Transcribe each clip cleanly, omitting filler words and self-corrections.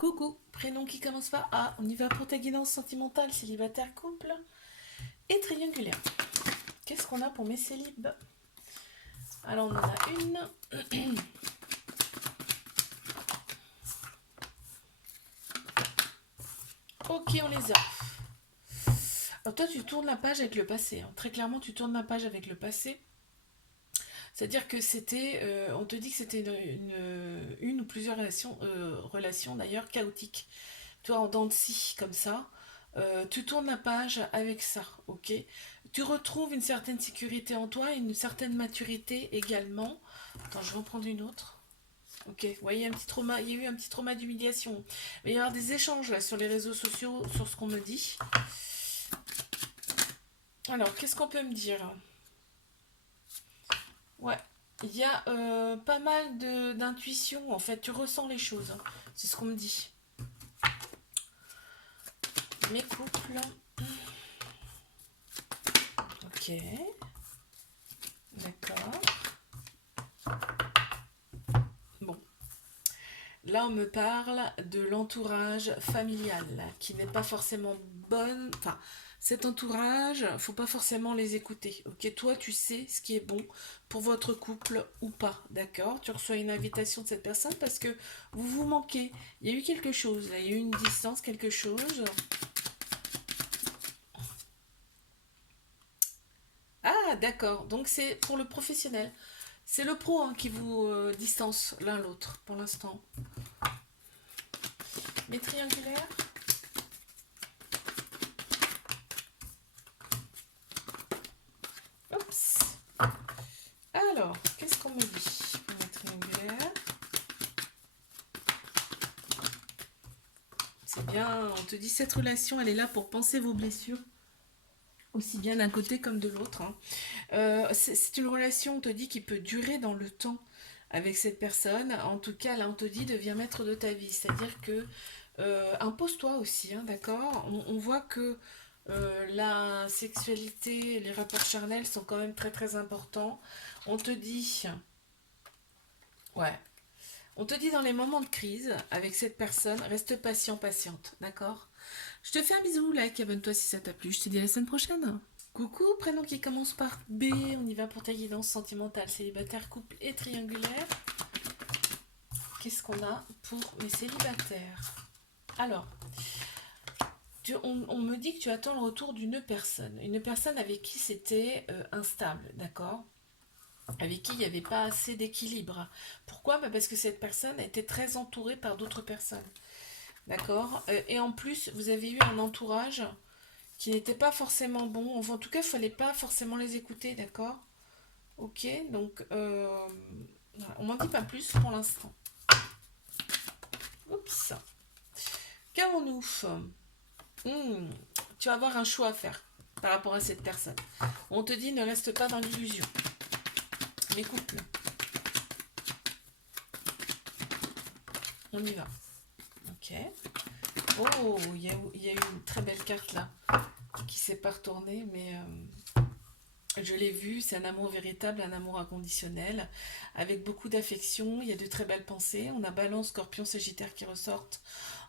Coucou, prénom qui commence par A. On y va pour ta guidance sentimentale, célibataire, couple et triangulaire. Qu'est-ce qu'on a pour mes célibes? Alors on en a une. Ok, on les a. Alors toi tu tournes la page avec le passé. Très clairement tu tournes la page avec le passé. C'est-à-dire que c'était, on te dit que c'était une ou plusieurs relations d'ailleurs chaotiques. Toi en dents de scie comme ça. Tu tournes la page avec ça, ok. Tu retrouves une certaine sécurité en toi et une certaine maturité également. Attends, je vais en prendre une autre. Ok, vous voyez un petit trauma, il y a eu un petit trauma d'humiliation. Il va y avoir des échanges là sur les réseaux sociaux sur ce qu'on me dit. Alors, qu'est-ce qu'on peut me dire? Ouais, il y a pas mal d'intuition en fait, tu ressens les choses, hein. C'est ce qu'on me dit. Mes couples. Ok, d'accord. Bon, là on me parle de l'entourage familial qui n'est pas forcément bonne. Enfin, cet entourage, faut pas forcément les écouter. Ok, toi tu sais ce qui est bon pour votre couple ou pas, d'accord? Tu reçois une invitation de cette personne parce que vous vous manquez. Il y a eu quelque chose, là, il y a eu une distance, quelque chose. Ah, d'accord. Donc c'est pour le professionnel. C'est le pro hein, qui vous distance l'un l'autre pour l'instant. Les triangulaires. Oups. Alors, qu'est-ce qu'on me dit pour les triangulaires? C'est bien, on te dit cette relation, elle est là pour penser vos blessures, aussi bien d'un côté comme de l'autre, hein. C'est une relation, on te dit, qui peut durer dans le temps avec cette personne. En tout cas, là, on te dit, deviens maître de ta vie. C'est-à-dire que impose-toi aussi, hein, d'accord? On voit que la sexualité, les rapports charnels sont quand même très très importants. On te dit, ouais, on te dit dans les moments de crise, avec cette personne, reste patient, patiente, d'accord? Je te fais un bisou, like, abonne-toi si ça t'a plu. Je te dis à la semaine prochaine. Coucou, prénom qui commence par B, on y va pour ta guidance sentimentale, célibataire, couple et triangulaire. Qu'est-ce qu'on a pour mes célibataires? Alors, on me dit que tu attends le retour d'une personne avec qui c'était instable, d'accord? Avec qui il n'y avait pas assez d'équilibre. Pourquoi? Bah parce que cette personne était très entourée par d'autres personnes, d'accord? Et en plus, vous avez eu un entourage qui n'était pas forcément bon. Enfin, en tout cas, il ne fallait pas forcément les écouter, d'accord? Ok, donc voilà, on m'en dit pas plus pour l'instant. Oups. Qu'avons-nous? Hmm, Tu vas avoir un choix à faire par rapport à cette personne. On te dit ne reste pas dans l'illusion. Les couples, on y va. Ok. Oh, il y a eu une très belle carte là qui s'est pas retournée, mais je l'ai vu, c'est un amour véritable, un amour inconditionnel, avec beaucoup d'affection, il y a de très belles pensées. On a Balance, Scorpion, Sagittaire qui ressortent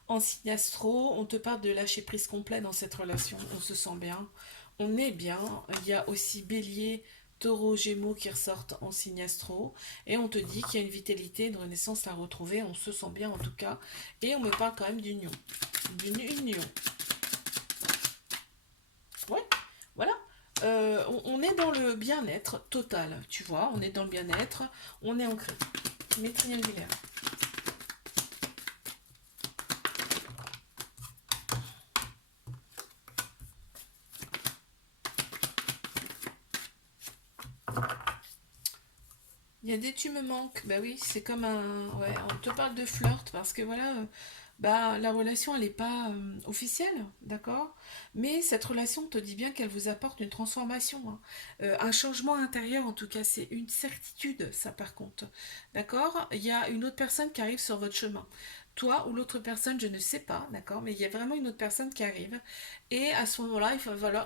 en signe astro. On te parle de lâcher prise complet dans cette relation, on se sent bien, on est bien. Il y a aussi Bélier, Taureau, Gémeaux qui ressortent en signe astro. Et on te dit qu'il y a une vitalité, une renaissance à retrouver, on se sent bien en tout cas. Et on me parle quand même d'union. D'une union. Ouais, voilà. On est dans le bien-être total, tu vois, on est dans le bien-être, on est ancré. Mais triangulaire. Il y a des tu me manques, bah oui, c'est comme un. Ouais, on te parle de flirt parce que voilà, bah la relation elle n'est pas officielle, d'accord? Mais cette relation te dit bien qu'elle vous apporte une transformation, hein. Un changement intérieur en tout cas, c'est une certitude, ça par contre, d'accord? Il y a une autre personne qui arrive sur votre chemin. Toi ou l'autre personne, je ne sais pas, d'accord? Mais il y a vraiment une autre personne qui arrive. Et à ce moment-là,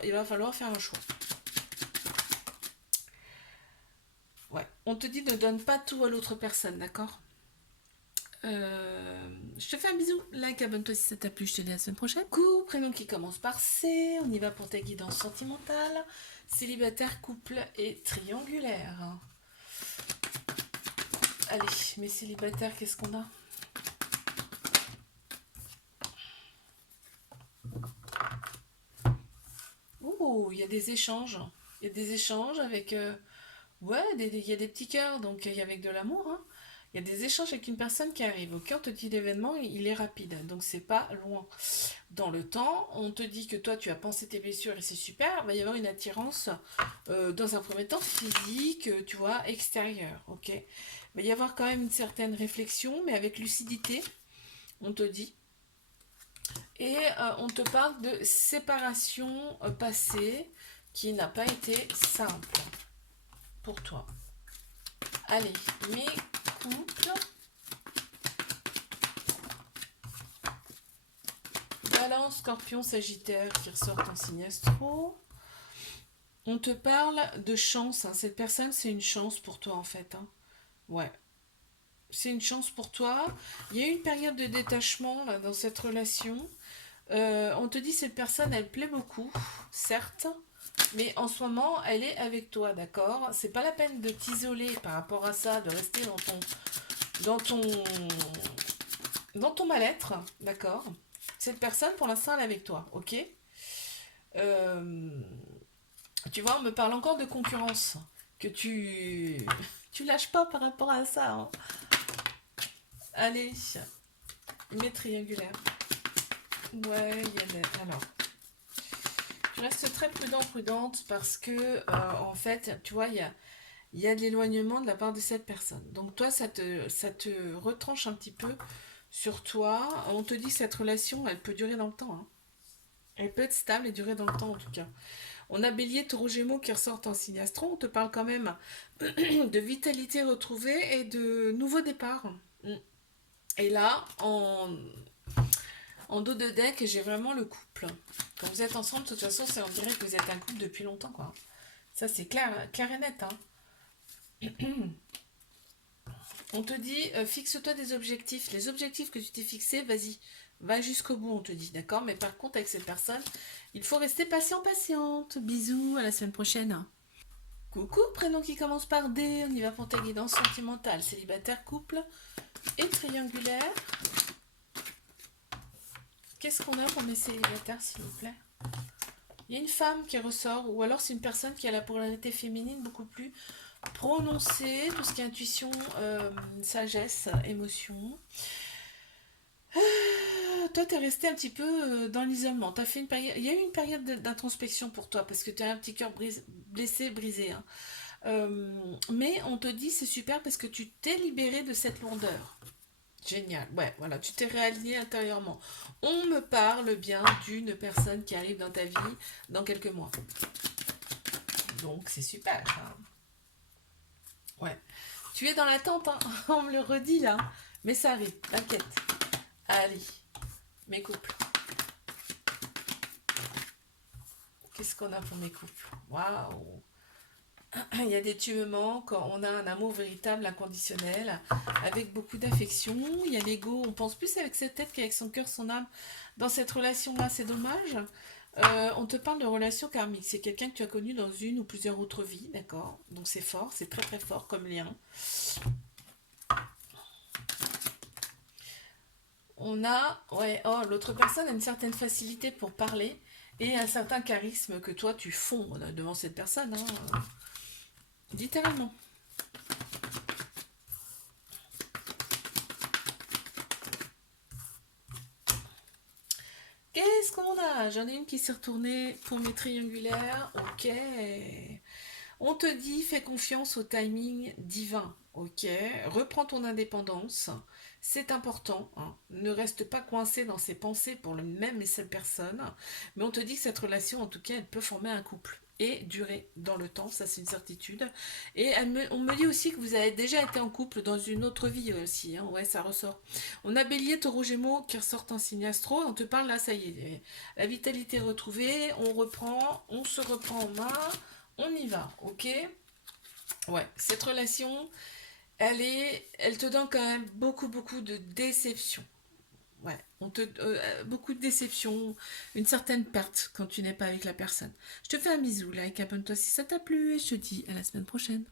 il va falloir faire un choix. Ouais. On te dit ne donne pas tout à l'autre personne, d'accord? Je te fais un bisou. Like, abonne-toi si ça t'a plu. Je te dis à la semaine prochaine. Coucou, prénom qui commence par C. On y va pour ta guidance sentimentale. Célibataire, couple et triangulaire. Allez, mes célibataires, qu'est-ce qu'on a? Oh, il y a des échanges. Il y a des échanges avec... ouais, il y a des petits cœurs, donc il y a avec de l'amour. Hein. Il y a des échanges avec une personne qui arrive. Ok, on te dit l'événement, il est rapide, donc c'est pas loin. Dans le temps, on te dit que toi, tu as pensé tes blessures et c'est super. Il va y avoir une attirance, dans un premier temps, physique, tu vois, extérieure. Ok. Il va y avoir quand même une certaine réflexion, mais avec lucidité, on te dit. Et on te parle de séparation passée qui n'a pas été simple pour toi. Allez, mes couples. Balance, Scorpion, Sagittaire qui ressortent en signe astro. On te parle de chance. Hein. Cette personne, c'est une chance pour toi en fait. Hein. Ouais. C'est une chance pour toi. Il y a eu une période de détachement là, dans cette relation. On te dit cette personne, elle plaît beaucoup, certes, mais en ce moment, elle est avec toi, d'accord? C'est pas la peine de t'isoler par rapport à ça, de rester dans ton, dans ton mal-être, d'accord? Cette personne, pour l'instant, elle est avec toi, ok? Euh, Tu vois, on me parle encore de concurrence, que tu lâches pas par rapport à ça. Hein. Allez, mes triangulaires. Ouais, il y a des... Alors, je reste très prudente parce que, en fait, tu vois, il y a de l'éloignement de la part de cette personne. Donc toi, ça te retranche un petit peu sur toi. On te dit que cette relation, elle peut durer dans le temps. Hein. Elle peut être stable et durer dans le temps, en tout cas. On a Bélier, Taureau, Gémeaux qui ressortent en signe astro. On te parle quand même de vitalité retrouvée et de nouveaux départs. Et là, en dos de deck, j'ai vraiment le couple. Quand vous êtes ensemble, de toute façon, on dirait que vous êtes un couple depuis longtemps, quoi. Ça, c'est clair, clair et net. Hein. On te dit, fixe-toi des objectifs. Les objectifs que tu t'es fixés, vas-y, va jusqu'au bout, on te dit, d'accord? Mais par contre, avec cette personne, il faut rester patiente. Bisous, à la semaine prochaine. Coucou, prénom qui commence par D. On y va pour ta guidance sentimentale. Célibataire, couple et triangulaire. Qu'est-ce qu'on a pour mes célibataires, s'il vous plaît? Il y a une femme qui ressort, ou alors c'est une personne qui a la polarité féminine beaucoup plus prononcée, tout ce qui est intuition, sagesse, émotion. Toi, t'es resté un petit peu dans l'isolement. T'as fait une période... Il y a eu une période d'introspection pour toi, parce que tu as un petit cœur blessé, brisé. Hein. Mais on te dit c'est super parce que tu t'es libéré de cette lourdeur. Génial, ouais, voilà, tu t'es réaligné intérieurement. On me parle bien d'une personne qui arrive dans ta vie dans quelques mois. Donc c'est super. Hein. Ouais. Tu es dans l'attente, hein. On me le redit là. Mais ça arrive, t'inquiète. Allez, mes couples. Qu'est-ce qu'on a pour mes couples? Waouh! Il y a des tuements quand on a un amour véritable, inconditionnel, avec beaucoup d'affection. Il y a l'ego, on pense plus avec cette tête qu'avec son cœur, son âme. Dans cette relation-là, c'est dommage. On te parle de relation karmique. C'est quelqu'un que tu as connu dans une ou plusieurs autres vies, d'accord? Donc c'est fort, c'est très très fort comme lien. On a, ouais, oh, l'autre personne a une certaine facilité pour parler et un certain charisme que toi tu fonds devant cette personne, hein, littéralement. Qu'est-ce qu'on a? J'en ai une qui s'est retournée pour mes triangulaires. Ok. On te dit, fais confiance au timing divin. Ok. Reprends ton indépendance. C'est important. Hein. Ne reste pas coincé dans ses pensées pour le même et seule personne. Mais on te dit que cette relation, en tout cas, elle peut former un couple et durer dans le temps, ça c'est une certitude. Et on me dit aussi que vous avez déjà été en couple dans une autre vie aussi, hein. Ouais, ça ressort. On a Bélier, Taureau, Gémeaux qui ressortent en signe astro, on te parle là, ça y est, la vitalité retrouvée, on reprend, on se reprend en main, on y va, ok? Ouais, cette relation, elle te donne quand même beaucoup de déception. Beaucoup de déception, une certaine perte quand tu n'es pas avec la personne. Je te fais un bisou, like, abonne-toi si ça t'a plu et je te dis à la semaine prochaine.